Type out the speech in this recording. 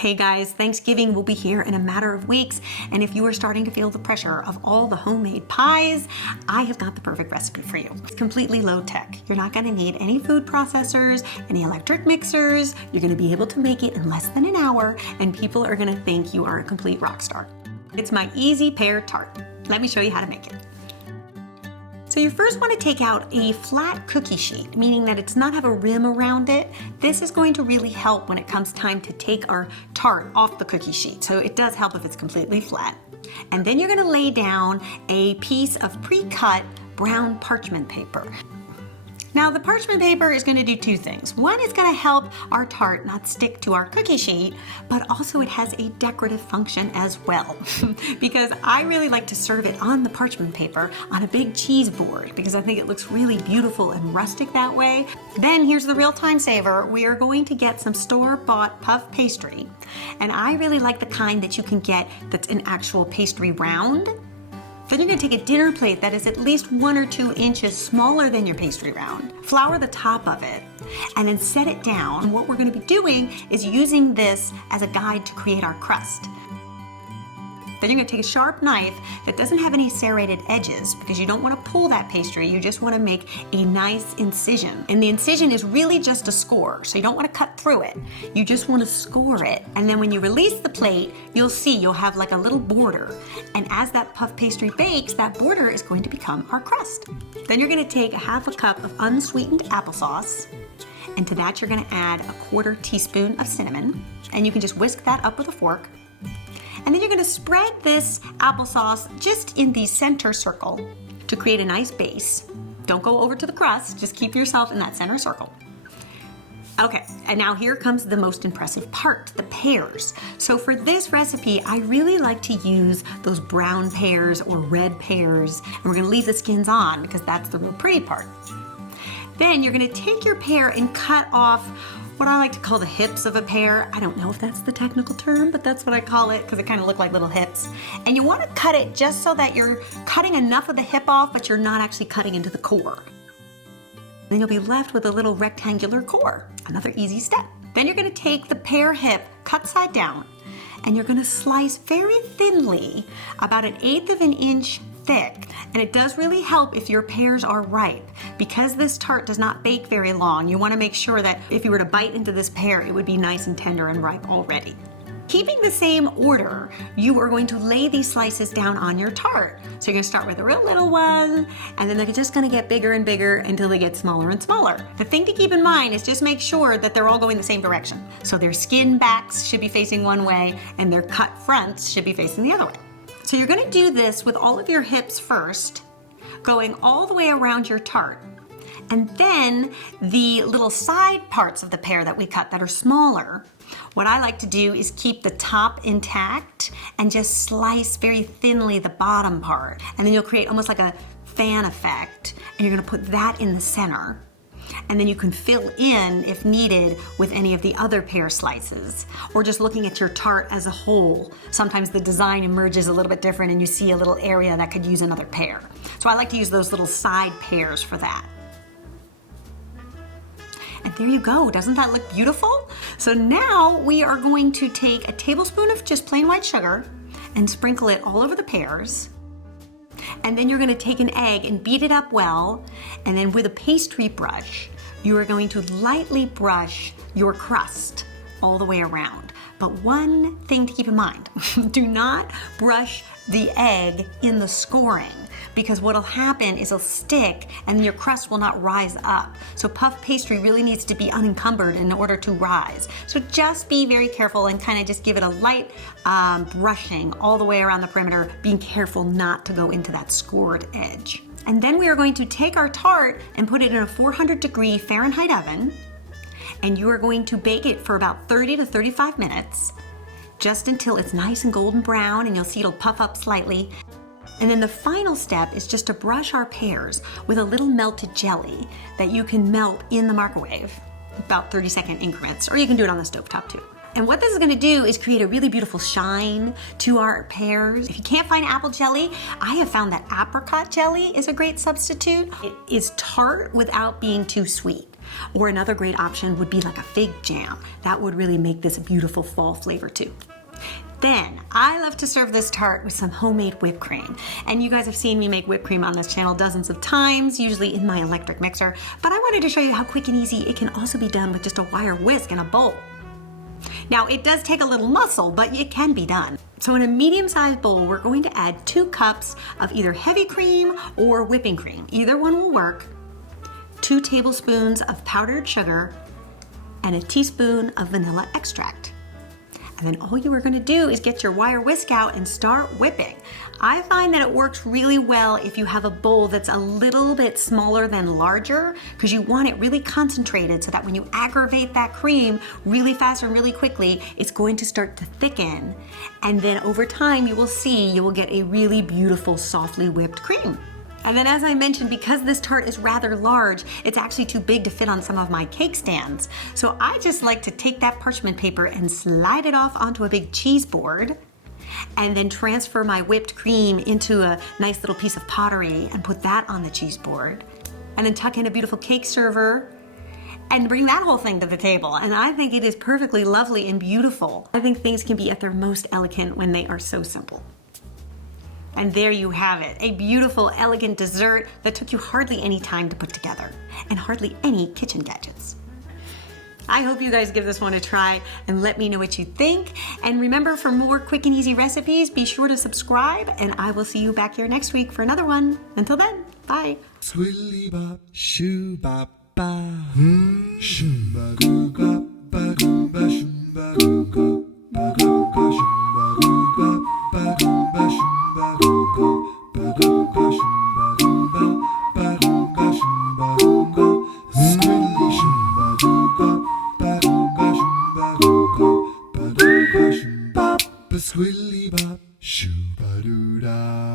Hey guys, Thanksgiving will be here in a matter of weeks, and if you are starting to feel the pressure of all the homemade pies, I have got the perfect recipe for you. It's completely low tech. You're not gonna need any food processors, any electric mixers. You're gonna be able to make it in less than an hour, and people are gonna think you are a complete rock star. It's my easy pear tart. Let me show you how to make it. So you first want to take out a flat cookie sheet, meaning that it does not have a rim around it. This is going to really help when it comes time to take our tart off the cookie sheet. So it does help if it's completely flat. And then you're going to lay down a piece of pre-cut brown parchment paper. Now the parchment paper is going to do two things. One, it's going to help our tart not stick to our cookie sheet, but also it has a decorative function as well. Because I really like to serve it on the parchment paper on a big cheese board because I think it looks really beautiful and rustic that way. Then here's the real time saver. We are going to get some store-bought puff pastry. And I really like the kind that you can get that's an actual pastry round. Then you're going to take a dinner plate that is at least 1 or 2 inches smaller than your pastry round. Flour the top of it and then set it down. What we're going to be doing is using this as a guide to create our crust. Then you're going to take a sharp knife that doesn't have any serrated edges because you don't want to pull that pastry, you just want to make a nice incision. And the incision is really just a score, so you don't want to cut through it. You just want to score it. And then when you release the plate, you'll see you'll have like a little border. And as that puff pastry bakes, that border is going to become our crust. Then you're going to take a half a cup of unsweetened applesauce. And to that you're going to add a 1/4 teaspoon of cinnamon. And you can just whisk that up with a fork. And then you're going to spread this applesauce just in the center circle to create a nice base. Don't go over to the crust, just keep yourself in that center circle. Okay, and now here comes the most impressive part, the pears. So for this recipe, I really like to use those brown pears or red pears, and we're going to leave the skins on because that's the real pretty part. Then you're going to take your pear and cut off what I like to call the hips of a pear. I don't know if that's the technical term, but that's what I call it because it kind of look like little hips. And you want to cut it just so that you're cutting enough of the hip off, but you're not actually cutting into the core. Then you'll be left with a little rectangular core. Another easy step. Then you're going to take the pear hip, cut side down, and you're going to slice very thinly, about 1/8 of an inch thick. And it does really help if your pears are ripe. Because this tart does not bake very long, you want to make sure that if you were to bite into this pear, it would be nice and tender and ripe already. Keeping the same order, you are going to lay these slices down on your tart. So you're going to start with a real little one, and then they're just going to get bigger and bigger until they get smaller and smaller. The thing to keep in mind is just make sure that they're all going the same direction. So their skin backs should be facing one way, and their cut fronts should be facing the other way. So you're going to do this with all of your hips first, going all the way around your tart. And then the little side parts of the pear that we cut that are smaller, what I like to do is keep the top intact and just slice very thinly the bottom part. And then you'll create almost like a fan effect, and you're going to put that in the center. And then you can fill in, if needed, with any of the other pear slices, or just looking at your tart as a whole. Sometimes the design emerges a little bit different and you see a little area that could use another pear. So I like to use those little side pears for that. And there you go, doesn't that look beautiful? So now we are going to take a tablespoon of just plain white sugar and sprinkle it all over the pears. And then you're going to take an egg and beat it up well, and then with a pastry brush, you are going to lightly brush your crust all the way around. But one thing to keep in mind, do not brush the egg in the scoring, because what'll happen is it'll stick and your crust will not rise up. So puff pastry really needs to be unencumbered in order to rise. So just be very careful and kind of just give it a light brushing all the way around the perimeter, being careful not to go into that scored edge. And then we are going to take our tart and put it in a 400-degree Fahrenheit oven, and you are going to bake it for about 30 to 35 minutes, just until it's nice and golden brown, and you'll see it'll puff up slightly. And then the final step is just to brush our pears with a little melted jelly that you can melt in the microwave, about 30-second increments, or you can do it on the stovetop too. And what this is going to do is create a really beautiful shine to our pears. If you can't find apple jelly, I have found that apricot jelly is a great substitute. It is tart without being too sweet. Or another great option would be like a fig jam. That would really make this a beautiful fall flavor too. Then, I love to serve this tart with some homemade whipped cream. And you guys have seen me make whipped cream on this channel dozens of times, usually in my electric mixer, but I wanted to show you how quick and easy it can also be done with just a wire whisk in a bowl. Now, it does take a little muscle, but it can be done. So in a medium-sized bowl, we're going to add 2 cups of either heavy cream or whipping cream. Either one will work. 2 tablespoons of powdered sugar and a teaspoon of vanilla extract. And then all you are going to do is get your wire whisk out and start whipping. I find that it works really well if you have a bowl that's a little bit smaller than larger, because you want it really concentrated so that when you aggravate that cream really fast and really quickly, it's going to start to thicken. And then over time you will get a really beautiful softly whipped cream. And then as I mentioned, because this tart is rather large, it's actually too big to fit on some of my cake stands. So I just like to take that parchment paper and slide it off onto a big cheese board, and then transfer my whipped cream into a nice little piece of pottery and put that on the cheese board. And then tuck in a beautiful cake server and bring that whole thing to the table. And I think it is perfectly lovely and beautiful. I think things can be at their most elegant when they are so simple. And there you have it, a beautiful, elegant dessert that took you hardly any time to put together, and hardly any kitchen gadgets. I hope you guys give this one a try and let me know what you think. And remember, for more quick and easy recipes, be sure to subscribe, and I will see you back here next week for another one. Until then, bye. Swilly bop, shoo bop ba, shoo goo gop, ba goo ba shoo ba goo gop, ba goo ga shoo ba goo gop, ba goo ba shoo. Squilly bop, shoo ba doo da.